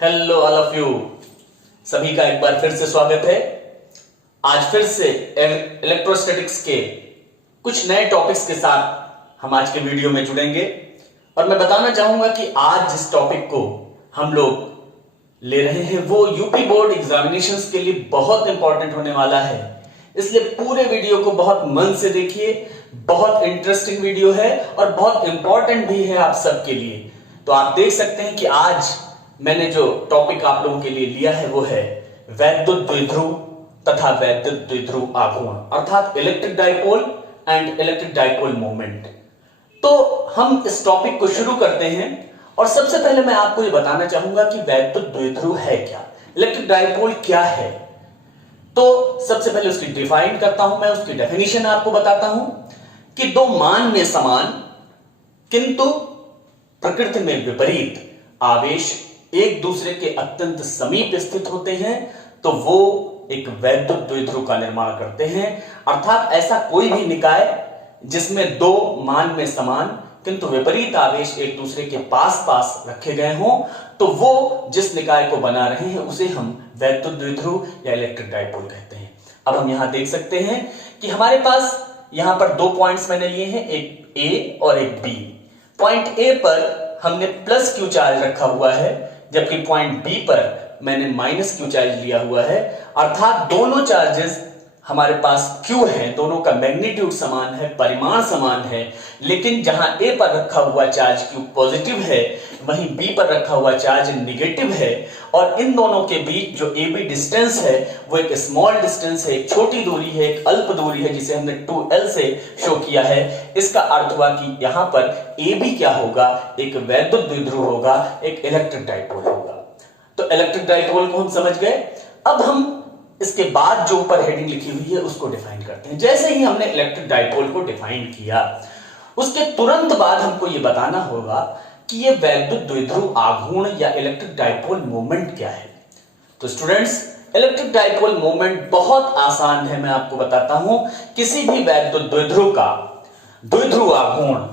Hello all of you, सभी का एक बार फिर से स्वागत है। आज फिर से इलेक्ट्रोस्टैटिक्स के कुछ नए टॉपिक्स के साथ हम आज के वीडियो में जुड़ेंगे और मैं बताना चाहूंगा कि आज जिस टॉपिक को हम लोग ले रहे हैं वो यूपी बोर्ड एग्जामिनेशंस के लिए बहुत इंपॉर्टेंट होने वाला है। इसलिए पूरे वीडियो को बहुत मन से देखिए, बहुत इंटरेस्टिंग वीडियो है और बहुत इंपॉर्टेंट भी है आप सबके लिए। तो आप देख सकते हैं कि आज मैंने जो टॉपिक आप लोगों के लिए लिया है वो है वैद्युत द्विध्रुव तथा वैद्युत द्विध्रुव आघूर्ण, अर्थात electric dipole and electric dipole moment. तो हम इस टॉपिक को शुरू करते हैं और सबसे पहले मैं आपको ये बताना चाहूंगा कि वैद्युत द्विध्रुव है क्या, इलेक्ट्रिक डाइपोल क्या है। तो सबसे पहले उसकी डिफाइन करता हूं, मैं उसकी डेफिनेशन आपको बताता हूं कि दो मान में समान किंतु प्रकृति में विपरीत आवेश एक दूसरे के अत्यंत समीप स्थित होते हैं तो वो एक वैद्युत द्विध्रुव का निर्माण करते हैं। अर्थात ऐसा कोई भी निकाय जिसमें दो मान में समान किंतु विपरीत आवेश एक दूसरे के पास पास रखे गए हों तो वो जिस निकाय को बना रहे हैं उसे हम वैद्युत द्विध्रुव या इलेक्ट्रिक डाइपोल कहते हैं। अब हम यहां देख सकते हैं कि हमारे पास यहां पर दो पॉइंट्स मैंने लिए हैं, एक ए और एक बी। पॉइंट ए पर हमने प्लस क्यू चार्ज रखा हुआ है जबकि पॉइंट बी पर मैंने माइनस क्यू चार्ज लिया हुआ है। अर्थात दोनों चार्जेस हमारे पास क्यू है, दोनों का मैग्नीट्यूड समान है, परिमाण समान है, लेकिन जहां ए पर रखा हुआ चार्ज क्यू पॉजिटिव है वहीं बी पर रखा हुआ चार्ज निगेटिव है। और इन दोनों के बीच जो ए बी डिस्टेंस है वो एक स्मॉल डिस्टेंस है, एक छोटी दूरी है, एक अल्प दूरी है जिसे हमने 2l से शो किया है। इसका अर्थ हुआ कि यहां पर ए बी क्या होगा, एक वैद्युत द्विध्रुव होगा, एक इलेक्ट्रिक डाइपोल होगा। तो इलेक्ट्रिक डाइपोल को हम समझ गए। अब हम इसके बाद जो ऊपर हेडिंग लिखी हुई है उसको डिफाइन करते हैं। जैसे ही हमने इलेक्ट्रिक डाइपोल को डिफाइन किया उसके तुरंत बाद हमको यह बताना होगा कि ये वैद्युत द्विध्रुव आघूर्ण या इलेक्ट्रिक डाइपोल मोमेंट क्या है। तो स्टूडेंट्स, इलेक्ट्रिक डाइपोल मोमेंट बहुत आसान है, मैं आपको बताता हूं। किसी भी वैद्युत द्विध्रुव का द्विध्रुव आघूर्ण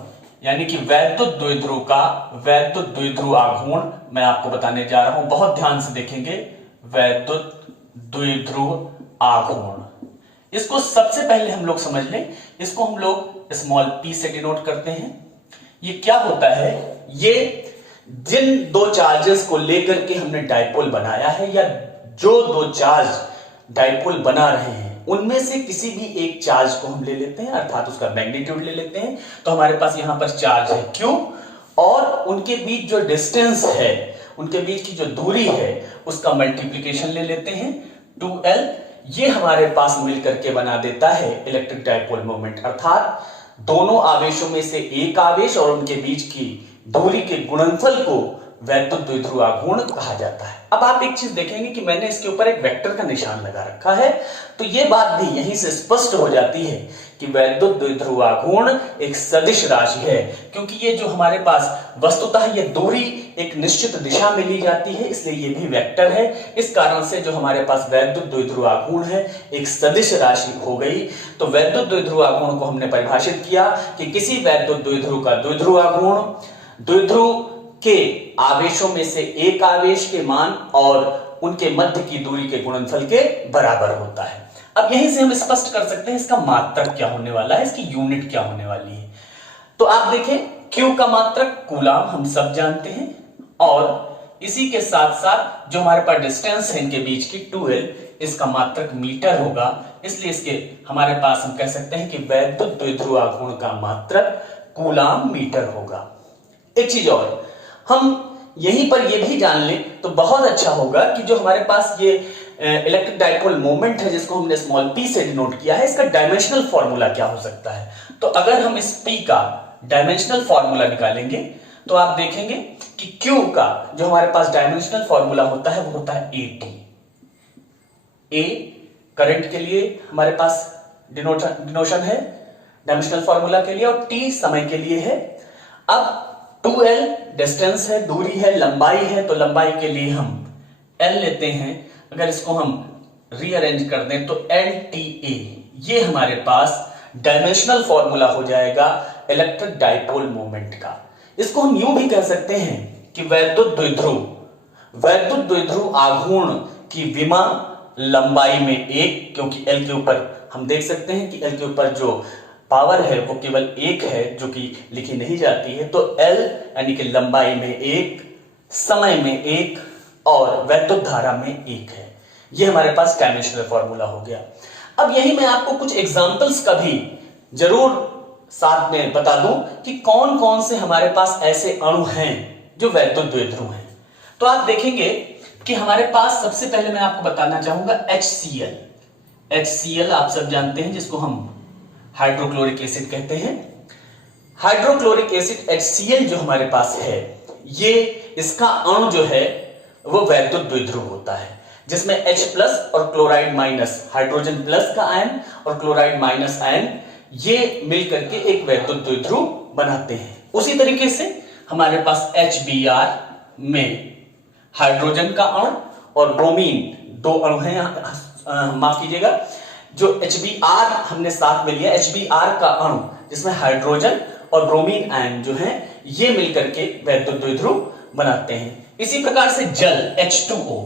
यानी कि वैद्युत द्विध्रुव का वैद्युत द्विध्रुव आघूर्ण मैं आपको बताने जा रहा हूं, बहुत ध्यान से देखेंगे। वैद्युत द्विध्रुव आघूर्ण, इसको सबसे पहले हम लोग समझ लें, इसको हम लोग स्मॉल p से डिनोट करते हैं। ये क्या होता है, ये जिन दो चार्जेस को लेकर के हमने डाइपोल बनाया है या जो दो चार्ज डाइपोल बना रहे हैं उनमें से किसी भी एक चार्ज को हम ले लेते हैं, अर्थात उसका मैग्नीट्यूड ले लेते हैं। तो हमारे पास यहां पर चार्ज है q और उनके बीच जो डिस्टेंस है, उनके बीच की जो दूरी है उसका मल्टीप्लीकेशन ले लेते हैं 2l। ये हमारे पास मिलकर के बना देता है इलेक्ट्रिक डाइपोल मोमेंट। अर्थात दोनों आवेशों में से एक आवेश और उनके बीच की दूरी के गुणनफल को वैद्युत द्विध्रुव आघूर्ण कहा जाता है। अब आप एक चीज देखेंगे कि मैंने इसके ऊपर एक वेक्टर का निशान लगा रखा है, तो यह बात भी यहीं से स्पष्ट हो जाती है कि वैद्युत द्विध्रुव आघूर्ण एक सदिश राशि है, क्योंकि ये जो हमारे पास वस्तुतः ये दूरी एक निश्चित दिशा में ली जाती है, इसलिए ये भी वेक्टर है। इस कारण से जो हमारे पास वैद्युत द्विध्रुव आघूर्ण है एक सदिश राशि हो गई। तो वैद्युत द्विध्रुव आघूर्ण को हमने परिभाषित किया कि किसी वैद्युत द्विध्रुव का द्विध्रुव आघूर्ण द्विध्रुव के आवेशों में से एक आवेश के मान और उनके मध्य की दूरी के गुणनफल के बराबर होता है। अब यहीं से हम स्पष्ट कर सकते हैं इसका मात्रक क्या होने वाला है, इसकी यूनिट क्या होने वाली है। तो आप देखें, Q का मात्रक कूलाम हम सब जानते हैं और इसी के साथ साथ जो हमारे पास डिस्टेंस है इनके बीच की 2l, इसका मात्रक मीटर होगा। इसलिए इसके हमारे पास हम कह सकते हैं कि वैद्युत द्विध्रुव आघूर्ण का मात्रक कूलाम मीटर होगा। एक चीज और, हम यहीं पर यह भी जान लें तो बहुत अच्छा होगा कि जो हमारे पास ये इलेक्ट्रिक डाइपोल मोमेंट है जिसको हमने स्मॉल p से डिनोट किया है, इसका डायमेंशनल फॉर्मूला क्या हो सकता है। तो अगर हम इस p का डायमेंशनल फॉर्मूला निकालेंगे तो आप देखेंगे कि q का जो हमारे पास डायमेंशनल फॉर्मूला होता है वो होता है AT। A करंट के लिए हमारे पास डिनोशन है डायमेंशनल फॉर्मूला के लिए और T समय के लिए है। अब 2l डिस्टेंस है, दूरी है, लंबाई है, तो लंबाई के लिए हम l लेते हैं। अगर इसको हम रीअरेंज कर दें तो LTA, ये हमारे पास डायमेंशनल फॉर्मूला हो जाएगा इलेक्ट्रिक डाइपोल मोमेंट का। इसको हम यूं भी कह सकते हैं कि वैद्युत द्विध्रुव वैद्युत द्विध्रुव आघूर्ण की विमा लंबाई में 1, क्योंकि L के ऊपर हम देख सकते हैं कि L के ऊपर जो पावर है वो केवल 1 है, जो कि लिखी नहीं जाती है। तो L यानी कि लंबाई में 1, समय में 1 और वैद्युत धारा में 1 है। ये हमारे पास डायमेंशनल फॉर्मूला हो गया। अब यही मैं आपको कुछ एग्जांपल्स का भी जरूर साथ में बता दूं कि कौन कौन से हमारे पास ऐसे अणु हैं जो वैद्युत द्विध्रुव हैं। तो आप देखेंगे कि हमारे पास सबसे पहले मैं आपको बताना चाहूंगा HCl। HCl आप सब जानते हैं, जिसको हम हाइड्रोक्लोरिक एसिड कहते हैं। हाइड्रोक्लोरिक एसिड HCl जो हमारे पास है, ये इसका अणु जो है वो वैद्युत द्विध्रुव होता है, जिसमें H+ और क्लोराइड माइनस, हाइड्रोजन प्लस का आयन और क्लोराइड माइनस आयन, ये मिलकर के एक वैद्युत द्विध्रुव बनाते हैं। उसी तरीके से हमारे पास HBr में हाइड्रोजन का अणु और ब्रोमीन, 2 अणु हैं, माफ कीजिएगा, जो HBr हमने साथ में लिया, HBr का अणु जिसमें हाइड्रोजन और ब्रोमीन आयन जो हैं, ये मिलकर के वैद्युत द्विध्रुव बनाते हैं। इसी प्रकार से जल H2O,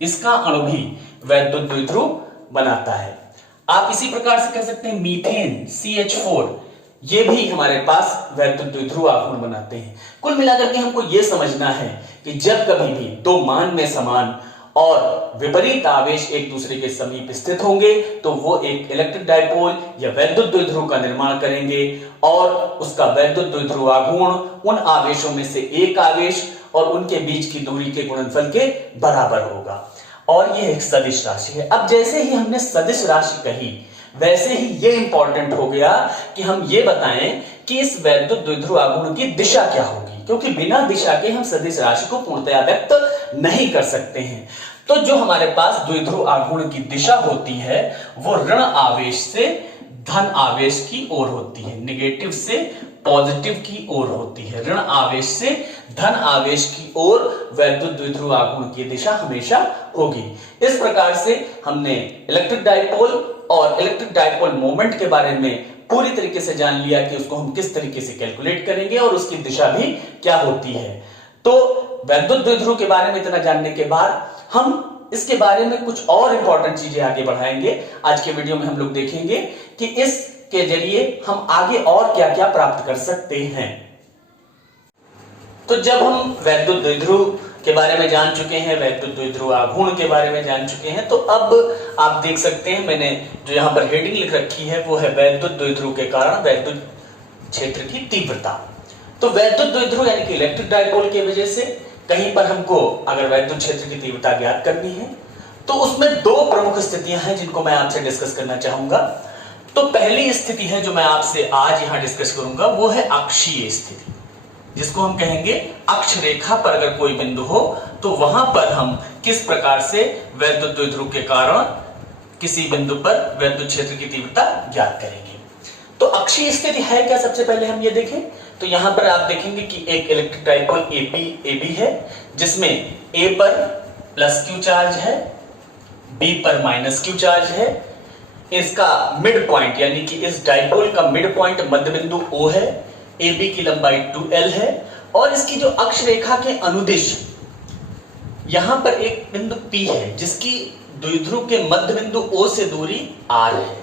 इसका अणु भी वैद्युत द्विध्रुव बनाता है। आप इसी प्रकार से कह सकते हैं मीथेन CH4, ये भी हमारे पास वैद्युत द्विध्रुव आघूर्ण बनाते हैं। कुल मिलाकर के हमको ये समझना है कि जब कभी भी 2 मान में समान और विपरीत आवेश एक दूसरे के समीप स्थित होंगे तो वो एक इलेक्ट्रिक डायपोल या वैद्युत द्विध्रुव का निर्माण करेंगे और उसका वैद्युत द्विध्रुव आघूर्ण उन आवेशों में से एक आवेश और उनके बीच की दूरी के गुणनफल के बराबर होगा, और यह एक सदिश राशि है। अब जैसे ही हमने सदिश राशि कही, वैसे ही यह इंपॉर्टेंट हो गया कि हम ये बताएं कि इस वैद्युत द्विध्रुव आघूर्ण की दिशा क्या होगी, क्योंकि बिना दिशा के हम सदिश राशि को पूर्णतया व्यक्त नहीं कर सकते हैं। तो जो हमारे पास द्विध्रुव आघूर्ण की दिशा होती है वो ऋण आवेश से धन आवेश की ओर होती है, नेगेटिव से पॉजिटिव की ओर होती है। ऋण आवेश से धन आवेश की ओर वैद्युत द्विध्रुव आघूर्ण की दिशा हमेशा होगी। इस प्रकार से हमने इलेक्ट्रिक डायपोल और इलेक्ट्रिक डायपोल मोमेंट के बारे में पूरी तरीके से जान लिया कि उसको हम किस तरीके से कैलकुलेट करेंगे और उसकी दिशा भी क्या होती है। तो वैद्युत द्विध्रुव के बारे में इतना जानने के बाद हम इसके बारे में कुछ और इंपॉर्टेंट चीजें आगे बढ़ाएंगे। आज के वीडियो में हम लोग देखेंगे कि इसके जरिए हम आगे और क्या क्या प्राप्त कर सकते हैं। तो जब हम वैद्युत द्विध्रुव के बारे में जान चुके हैं, वैद्युत द्विध्रुव आघूर्ण के बारे में जान चुके हैं, तो अब आप देख सकते हैं मैंने जो यहां पर हेडिंग लिख रखी है वो है वैद्युत द्विध्रुव के कारण वैद्युत क्षेत्र की तीव्रता। तो वैद्युत द्विध्रुव यानी कि इलेक्ट्रिक डायपोल की वजह से कहीं पर हमको अगर वैद्युत क्षेत्र की तीव्रता ज्ञात करनी है तो उसमें 2 प्रमुख स्थितियां हैं जिनको मैं आपसे डिस्कस करना चाहूंगा। तो पहली स्थिति है जो मैं आपसे आज यहां डिस्कस करूंगा वो है अक्षीय स्थिति, जिसको हम कहेंगे अक्ष रेखा पर अगर कोई बिंदु हो तो वहां पर हम किस प्रकार से वैद्युत द्विध्रुव के कारण किसी बिंदु पर वैद्युत क्षेत्र की तीव्रता ज्ञात करेंगे। तो अक्षीय स्थिति है क्या, सबसे पहले हम ये देखें। तो यहां पर आप देखेंगे कि एक इलेक्ट्रिक डायपोल AB है, जिसमें A पर +Q चार्ज है, B पर -Q चार्ज है। इसका मिड पॉइंट यानी कि इस डायपोल का मिड पॉइंट मध्य बिंदु O है, AB की लंबाई 2L है और इसकी जो अक्ष रेखा के अनुदिश यहां पर एक बिंदु P है जिसकी द्विध्रुव के मध्य बिंदु O से दूरी R है।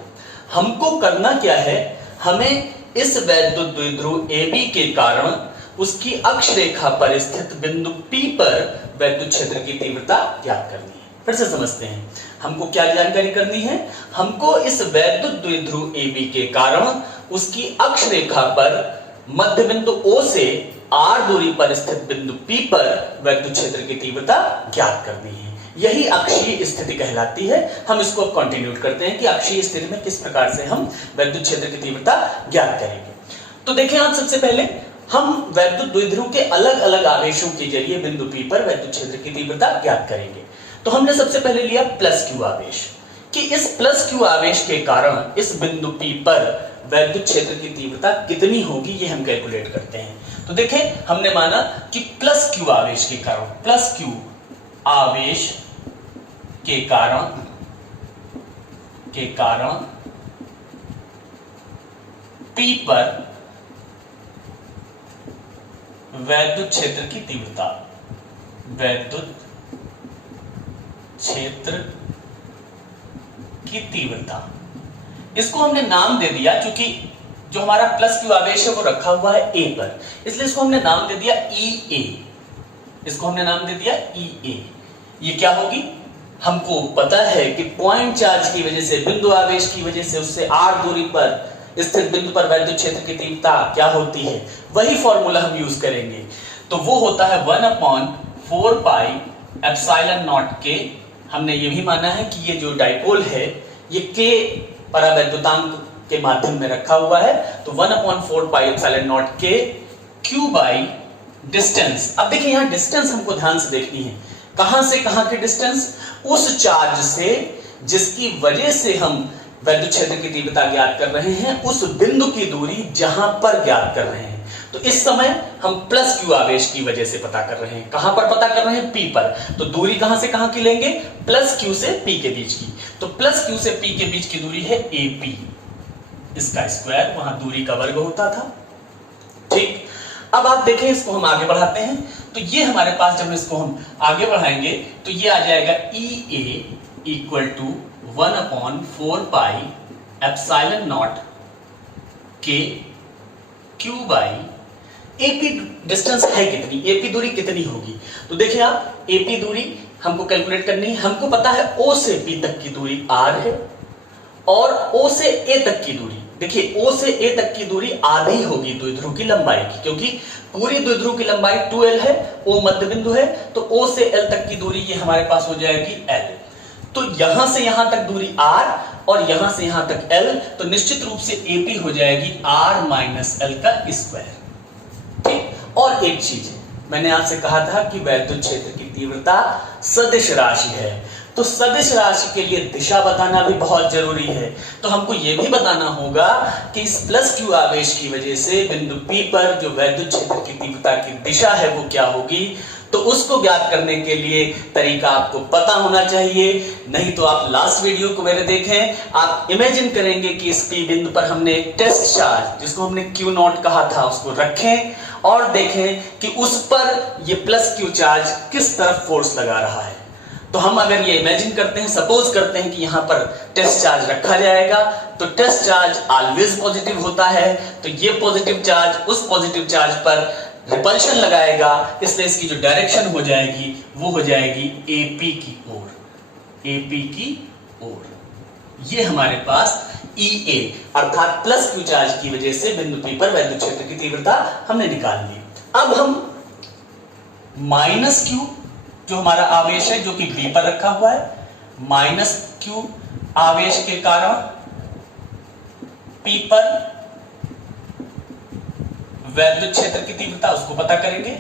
हमको करना क्या है, हमें इस वैद्युत द्विध्रुव AB के कारण उसकी अक्ष रेखा पर स्थित बिंदु P पर वैद्युत क्षेत्र की तीव्रता ज्ञात करनी है। फिर से समझते हैं, हमको क्या जानकारी करनी है, हमको इस वैद्युत द्विध्रुव AB के कारण उसकी अक्ष रेखा पर मध्य बिंदु O से R दूरी पर स्थित बिंदु P पर वैद्युत क्षेत्र की तीव्रता ज्ञात करनी है। यही अक्षीय स्थिति कहलाती है। हम इसको कंटिन्यू करते हैं कि अक्षीय स्थिति में किस प्रकार से हम वैद्युत क्षेत्र की तीव्रता ज्ञात करेंगे। तो देखें आप, सबसे पहले हम वैद्युत द्विध्रुव के अलग अलग आवेशों के जरिए बिंदु P पर वैद्युत क्षेत्र की तीव्रता ज्ञात करेंगे। तो हमने सबसे पहले लिया +Q आवेश, कि इस +Q आवेश के कारण इस बिंदु P पर वैद्युत क्षेत्र की तीव्रता कितनी होगी ये हम कैलकुलेट करते हैं। तो देखें, हमने माना कि +Q आवेश के कारण, +Q आवेश के कारण P पर वैद्युत क्षेत्र की तीव्रता, वैद्युत क्षेत्र की तीव्रता, इसको हमने नाम दे दिया क्योंकि जो हमारा प्लस क्यू आवेश है वो रखा हुआ है ए पर, इसलिए इसको हमने नाम दे दिया ई ए। इसको हमने नाम दे दिया ई ए। ये क्या होगी, हमको पता है कि पॉइंट चार्ज की वजह से, बिंदु आवेश की वजह से उससे r दूरी पर स्थित बिंदु पर वैद्युत क्षेत्र की तीव्रता क्या होती है, वही फॉर्मूला हम यूज करेंगे। तो वो होता है 1/4 पाई एप्सिलॉन नॉट के। हमने ये भी माना है कि ये जो डाइपोल है ये के परावैद्युतांक के माध्यम में रखा हुआ है, तो 1/4 पाई एप्सिलॉन नॉट के क्यू बाई डिस्टेंस। अब देखिए यहां डिस्टेंस हमको ध्यान से देखनी है, कहां से कहां की डिस्टेंस, उस चार्ज से जिसकी वजह से हम वैद्युत क्षेत्र की तीव्रता ज्ञात कर रहे हैं, उस बिंदु की दूरी जहां पर ज्ञात कर रहे हैं। तो इस समय हम प्लस क्यू आवेश की वजह से पता कर रहे हैं। कहां पर पता कर रहे हैं, पी पर। तो दूरी कहां से कहां की लेंगे, प्लस क्यू से पी के बीच की। तो प्लस क्यू से पी के बीच की दूरी है ए पी, इसका स्क्वायर, वहां दूरी का वर्ग होता था। ठीक, अब आप देखें इसको हम आगे बढ़ाते हैं, तो ये हमारे पास जब इसको हम आगे बढ़ाएंगे तो ये आ जाएगा E A equal to 1/4 pi epsilon naught के क्यू बाई एपी। डिस्टेंस है कितनी, एपी दूरी कितनी होगी, तो देखिए आप एपी दूरी हमको कैलकुलेट करनी है। हमको पता है ओ से पी तक की दूरी आर है और ओ से ए तक की दूरी, देखिए ओ से ए तक की दूरी आधी होगी द्विध्रुव की लंबाई की, क्योंकि पूरी द्विध्रुव की लंबाई 2l है, ओ मध्य बिंदु है, तो ओ से l तक की दूरी ये हमारे पास हो जाएगी l। तो यहां से यहां तक दूरी r और यहां से यहां तक l, तो निश्चित रूप से एपी हो जाएगी r माइनस l का स्क्वायर। ठीक, और एक चीज है, मैंने आपसे कहा था कि वैद्युत क्षेत्र की तीव्रता सदिश राशि है, तो सदिश राशि के लिए दिशा बताना भी बहुत जरूरी है। तो हमको यह भी बताना होगा कि इस प्लस क्यू आवेश की वजह से बिंदु P पर जो वैद्युत क्षेत्र की तीव्रता की दिशा है वो क्या होगी। तो उसको ज्ञात करने के लिए तरीका आपको पता होना चाहिए, नहीं तो आप लास्ट वीडियो को मेरे देखें, आप इमेजिन करेंगे कि इस P बिंदु पर हमने एक टेस्ट चार्ज जिसको हमने क्यू नॉट कहा था उसको रखें और देखें कि उस पर ये प्लस क्यू चार्ज किस तरफ फोर्स लगा रहा है। तो हम अगर ये इमेजिन करते हैं, सपोज करते हैं कि यहां पर टेस्ट चार्ज रखा जाएगा, तो टेस्ट चार्ज ऑलवेज पॉजिटिव होता है, तो ये पॉजिटिव चार्ज उस पॉजिटिव चार्ज पर रिपल्शन लगाएगा, इसलिए इसकी जो डायरेक्शन हो जाएगी वो हो जाएगी एपी की ओर, एपी की ओर। ये हमारे पास EA अर्थात प्लस क्यू चार्ज की वजह से बिंदु P पर वैद्युत क्षेत्र की तीव्रता हमने निकाल ली। अब हम माइनस क्यू जो हमारा आवेश है जो कि B पर रखा हुआ है, माइनस क्यू आवेश के कारण P पर वैद्युत क्षेत्र की तीव्रता उसको पता करेंगे,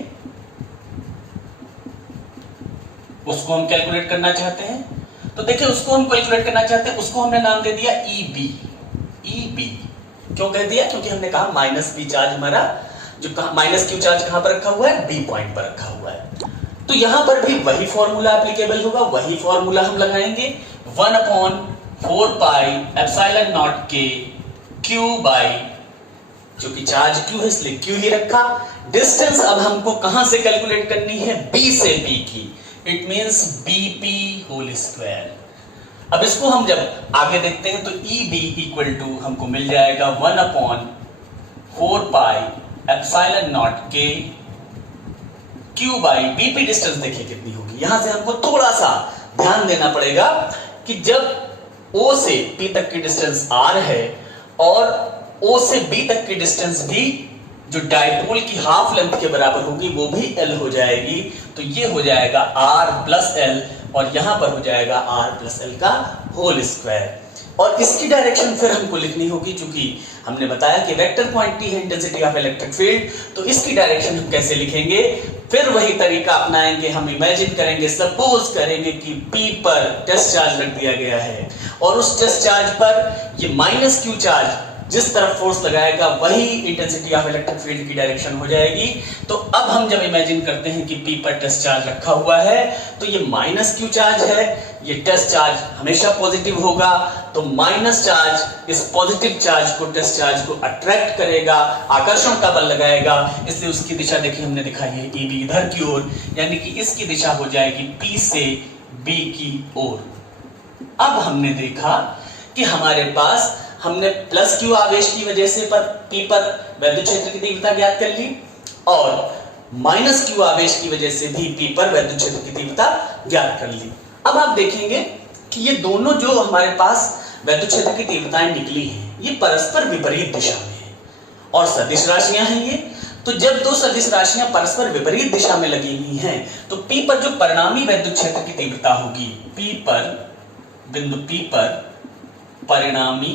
उसको हम कैलकुलेट करना चाहते हैं। तो देखिए उसको हम कैलकुलेट करना चाहते हैं, उसको हमने नाम दे दिया EB। EB क्यों कह दिया, क्योंकि हमने कहा माइनस B चार्ज हमारा जो माइनस क्यू चार्ज कहां पर रखा हुआ है, B पॉइंट पर रखा हुआ है। तो यहां पर भी वही फॉर्मूला एप्लीकेबल होगा, वही फॉर्मूला हम लगाएंगे 1/4 पाई एप्सिलॉन नॉट के क्यू बाई, जो कि चार्ज क्यू है इसलिए क्यू ही रखा। डिस्टेंस अब हमको कहां से कैलकुलेट करनी है, B से P की, it means BP whole square. अब इसको हम जब आगे देखते हैं तो EB इक्वल टू हमको मिल जाएगा 1/4 पाई एप्सिलॉन नॉट के क्यू बाई BP। डिस्टेंस देखिए कितनी होगी, यहां से हमको थोड़ा सा ध्यान देना पड़ेगा कि जब O से P तक की डिस्टेंस R है और O से B तक की डिस्टेंस भी जो डाइपोल की हाफ लेंथ के बराबर होगी वो भी L हो जाएगी, तो ये हो जाएगा R प्लस L और यहां पर हो जाएगा R प्लस L का होल स्क्वायर। और इसकी डायरेक्शन फिर हमको लिखनी होगी, क्योंकि हमने बताया कि वेक्टर क्वांटिटी है इंटेंसिटी ऑफ इलेक्ट्रिक फील्ड, तो इसकी डायरेक्शन हम कैसे लिखेंगे, फिर वही तरीका अपनाएंगे। हम इमेजिन करेंगे, सपोज करेंगे कि P पर टेस्ट चार्ज रख दिया गया है और उस टेस्ट चार्ज पर ये माइनस क्यू चार्ज जिस तरफ फोर्स लगाएगा वही इंटेंसिटी ऑफ इलेक्ट्रिक फील्ड की डायरेक्शन हो जाएगी। तो अब हम जब इमेजिन करते हैं कि P पर टेस्ट चार्ज रखा हुआ है तो ये माइनस क्यू चार्ज है, ये टेस्ट चार्ज हमेशा पॉजिटिव होगा, तो माइनस चार्ज इस पॉजिटिव चार्ज को, टेस्ट चार्ज को अट्रैक्ट करेगा, आकर्षण का बल लगाएगा, इसलिए उसकी दिशा देखिए हमने दिखाई है EB इधर की ओर, यानी कि इसकी दिशा हो जाएगी P से बी की ओर। अब हमने देखा कि हमारे पास हमने प्लस क्यू आवेश की वजह से पी पर वैद्युत क्षेत्र की तीव्रता ज्ञात कर ली और माइनस क्यू आवेश की वजह से भी पी पर वैद्युत क्षेत्र की तीव्रता ज्ञात कर ली। अब आप देखेंगे कि ये दोनों जो हमारे पास वैद्युत क्षेत्र की तीव्रताएं निकली हैं ये परस्पर विपरीत दिशा में है और सदिश राशियां हैं ये। तो जब दो सदिश राशियां परस्पर विपरीत दिशा में लगी हुई हैं तो पी पर जो परिणामी वैद्युत क्षेत्र की तीव्रता होगी, पी पर बिंदु पी पर परिणामी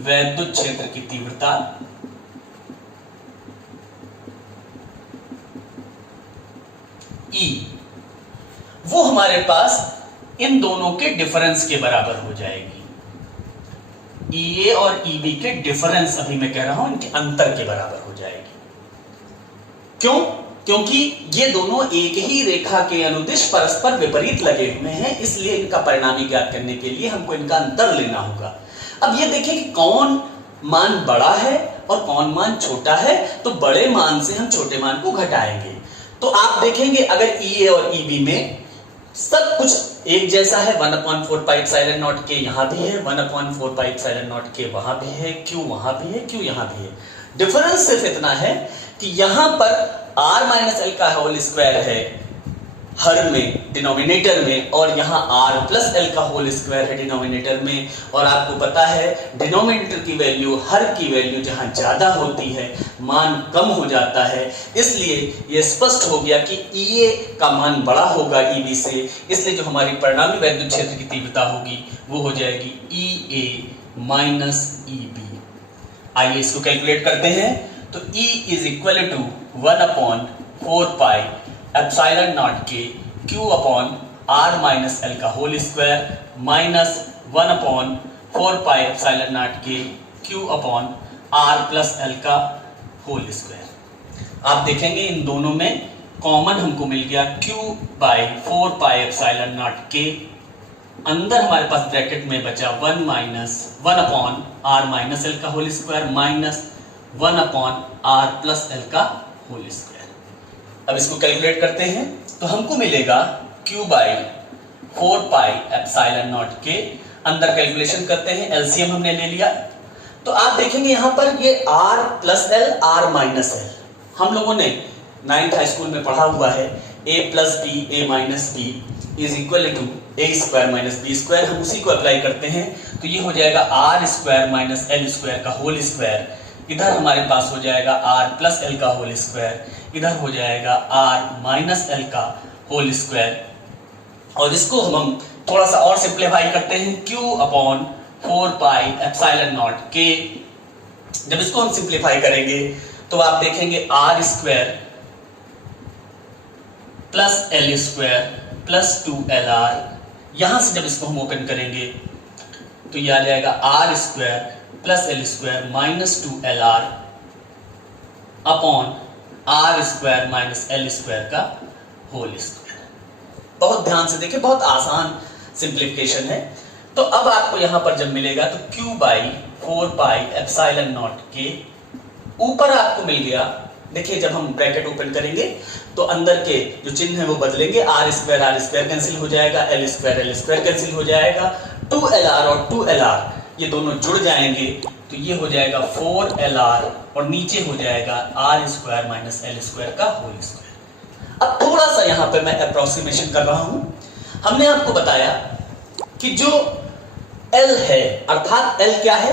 वैद्युत क्षेत्र की तीव्रता E वो हमारे पास इन दोनों के डिफरेंस के बराबर हो जाएगी। EA और EB के डिफरेंस, अभी मैं कह रहा हूं इनके अंतर के बराबर हो जाएगी। क्यों? क्योंकि ये दोनों एक ही रेखा के अनुदिश परस्पर विपरीत लगे हुए हैं, इसलिए इनका परिणामी ज्ञात करने के लिए हमको इनका अंतर लेना होगा। अब ये देखिए कि कौन मान बड़ा है और कौन मान छोटा है, तो बड़े मान से हम छोटे मान को घटाएंगे। तो आप देखेंगे अगर EA और EB में सब कुछ एक जैसा है, 1/4 पाई एप्सिलॉन नॉट के यहां भी है, 1/4 पाई एप्सिलॉन नॉट के वहां भी है, Q वहां भी है, Q यहां भी है। डिफरेंस सिर्फ इतना है कि यहां पर r माइनस एल का होल स्क्वायर है हर में, डिनोमिनेटर में, और यहाँ r प्लस एल का होल स्क्वायर है डिनोमिनेटर में। और आपको पता है डिनोमिनेटर की वैल्यू, हर की वैल्यू जहाँ ज्यादा होती है मान कम हो जाता है, इसलिए ये स्पष्ट हो गया कि EA का मान बड़ा होगा EB से, इसलिए जो हमारी परिणामी वैद्युत क्षेत्र की तीव्रता होगी वो हो जाएगी EA माइनस EB। आइए इसको कैलकुलेट करते हैं। तो E is equal to 1/4 pi epsilon naught के Q upon r minus L का whole square minus 1/4 pi epsilon naught के Q upon r plus L का होल स्क्वायर। आप देखेंगे इन दोनों में कॉमन हमको मिल गया Q/4 पाई एप्सिलॉन नॉट के, अंदर हमारे पास ब्रैकेट में बचा 1 अपॉन r माइनस एल का whole square minus 1 upon r plus L का होल स्क्वायर। अब इसको कैलकुलेट करते हैं तो हमको मिलेगा Q/4 पाई एप्सिलॉन नॉट के, अंदर कैलकुलेशन करते हैं, एलसीएम हमने ले लिया। तो आप देखेंगे यहां पर ये r plus L, r minus L, हम लोगों ने 9th हाई स्कूल में पढ़ा हुआ है, a plus b a minus b is equal to a square minus b square. हम उसी को अप्लाई करते हैं तो ये हो जाएगा r square minus L square का होल स्क्वायर, इधर हमारे पास हो जाएगा r प्लस एल का होल स्क्वायर, इधर हो जाएगा r माइनस एल का होल स्क्वायर। और इसको हम थोड़ा सा और सिंप्लीफाई करते हैं, Q/4 पाई एप्सिलॉन नॉट के। जब इसको हम सिंप्लीफाई करेंगे तो आप देखेंगे r square plus L square plus 2LR, यहां से जब इसको हम ओपन करेंगे तो ये आ जाएगा r square plus L square minus 2LR upon r square minus L square का होल स्क्वायर। बहुत ध्यान से देखिए, बहुत आसान सिंप्लीफिकेशन है। तो अब आपको यहां पर जब मिलेगा तो Q/4 पाई एप्सिलॉन नॉट के, ऊपर आपको मिल गया, देखिए जब हम ब्रैकेट ओपन करेंगे तो अंदर के जो चिन्ह है वो बदलेंगे, r स्क्वायर कैंसिल हो जाएगा, एल स्क्वायर कैंसिल हो जाएगा, 2LR और 2LR ये दोनों जुड़ जाएंगे तो ये हो जाएगा 4LR और नीचे हो जाएगा r square minus L square का होल स्क्वायर। अब थोड़ा सा यहां पे मैं अप्रोक्सीमेशन कर रहा हूं। हमने आपको बताया कि जो L है, अर्थात L क्या है,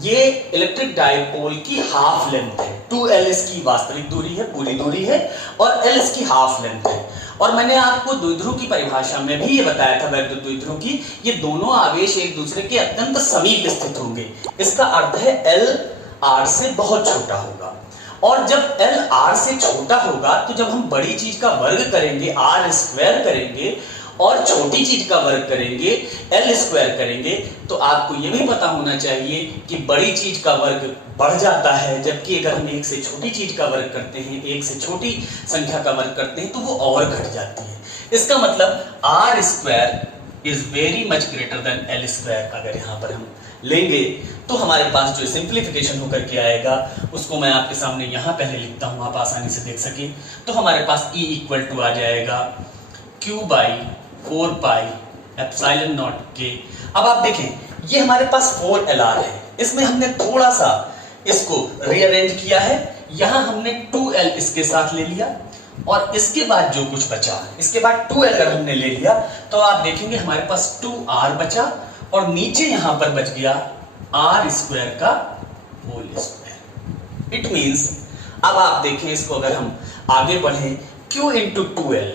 ये इलेक्ट्रिक डाइपोल की हाफ लेंथ है। 2L इसकी वास्तविक दूरी है, पूरी दूरी है, और L इसकी हाफ लेंथ है। और मैंने आपको द्विध्रुव की परिभाषा में भी ये बताया था, वैद्युत द्विध्रुव की, ये दोनों आवेश एक दूसरे के अत्यंत समीप स्थित होंगे। इसका अर्थ है L R से बहुत छोटा होगा। और जब L R से छोटा होगा तो जब हम बड़ी चीज का वर्ग करेंगे, R स्क्वायर करेंगे, और छोटी चीज का वर्ग करेंगे, L स्क्वायर करेंगे, तो आपको ये भी पता होना चाहिए कि बड़ी चीज का वर्ग बढ़ जाता है, जबकि अगर हम एक से छोटी चीज का वर्ग करते हैं, एक से छोटी संख्या का वर्ग करते हैं तो वो और घट जाती है। इसका मतलब R square is very much greater than L square अगर यहाँ पर हम लेंगे तो हमारे पास जो सिंप्लीफिकेशन होकर के आएगा उसको मैं आपके सामने यहाँ पहले लिखता हूँ, आप आसानी से देख सके। तो हमारे पास E इक्वल टू आ जाएगा Q by 4 pi epsilon not K। अब आप देखें ये हमारे पास 4LR है, इसमें हमने थोड़ा सा इसको रीअरेंज किया है, यहाँ हमने 2L इसके साथ ले लिया और इसके बाद जो कुछ बचा, इसके बाद 2L अगर हमने ले लिया तो आप देखेंगे हमारे पास 2R बचा और नीचे यहां पर बच गया R स्क्वायर का होल स्क्वायर। इट मींस अब आप देखें इसको अगर हम आगे बढ़े Q इंटू 2L,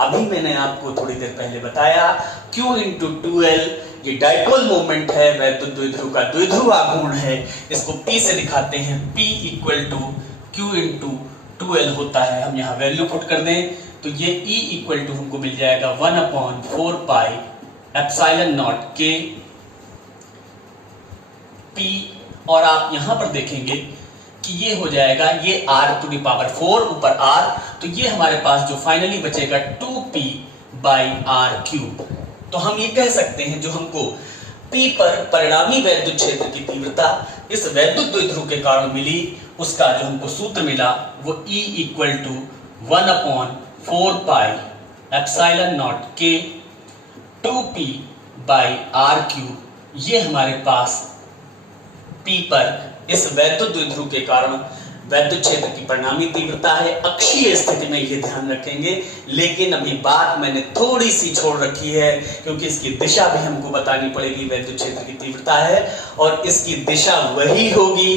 अभी मैंने आपको थोड़ी देर पहले बताया Q इंटू 2L ये डाइपोल मोमेंट है, वैद्युत द्विध्रुव का द्विध्रुव आघूर्ण है, इसको P से दिखाते हैं। P equal to Q into 2L होता है, हम यहाँ वैल्यू पुट कर दें तो ये E इक्वल टू हमको मिल जाएगा 1/4 pi epsilon not K P। और आप यहां पर देखेंगे कि ये हो जाएगा ये R टू द पावर 4 ऊपर R, तो ये हमारे पास जो फाइनली बचेगा 2P बाई R क्यूब। तो हम ये कह सकते हैं जो हमको P पर परिणामी वैद्युत क्षेत्र की तीव्रता इस वैद्युत द्विध्रुव के कारण मिली, उसका जो हमको सूत्र मिला वो E equal to 1/4 pi epsilon not K 2P by R cube. ये हमारे पास P पर इस वैद्युत द्विध्रुव के कारण वैद्युत क्षेत्र की परिणामी तीव्रता है। अक्षीय स्थिति में ये ध्यान रखेंगे, लेकिन अभी बात मैंने थोड़ी सी छोड़ रखी है क्योंकि इसकी दिशा भी हमको बतानी पड़ेगी। वैद्युत क्षेत्र की तीव्रता है और इसकी दिशा वही होगी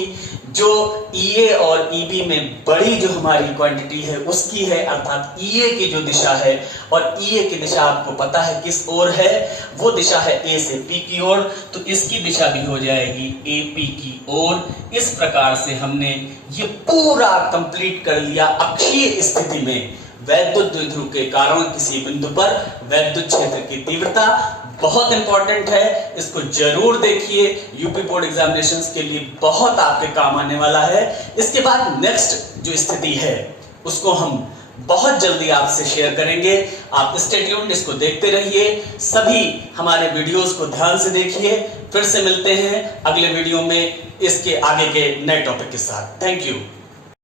जो EA और EB में बड़ी जो हमारी क्वांटिटी है उसकी है, अर्थात EA की जो दिशा है, और EA की दिशा आपको पता है किस ओर है, वो दिशा है A से P की ओर, तो इसकी दिशा भी हो जाएगी AP की ओर। इस प्रकार से हमने ये पूरा कंप्लीट कर लिया अक्षीय स्थिति में वैद्युत द्विध्रुव के कारण किसी बिंदु पर वैद्युत क्षेत्र की तीव्रता। बहुत इंपॉर्टेंट है, इसको जरूर देखिए, यूपी बोर्ड एग्जामिनेशंस के लिए बहुत आपके काम आने वाला है। इसके बाद नेक्स्ट जो स्थिति है उसको हम बहुत जल्दी आपसे शेयर करेंगे। आप स्टे ट्यून्ड, इसको देखते रहिए, सभी हमारे वीडियोस को ध्यान से देखिए। फिर से मिलते हैं अगले वीडियो में इसके आगे के नए टॉपिक के साथ। Thank you.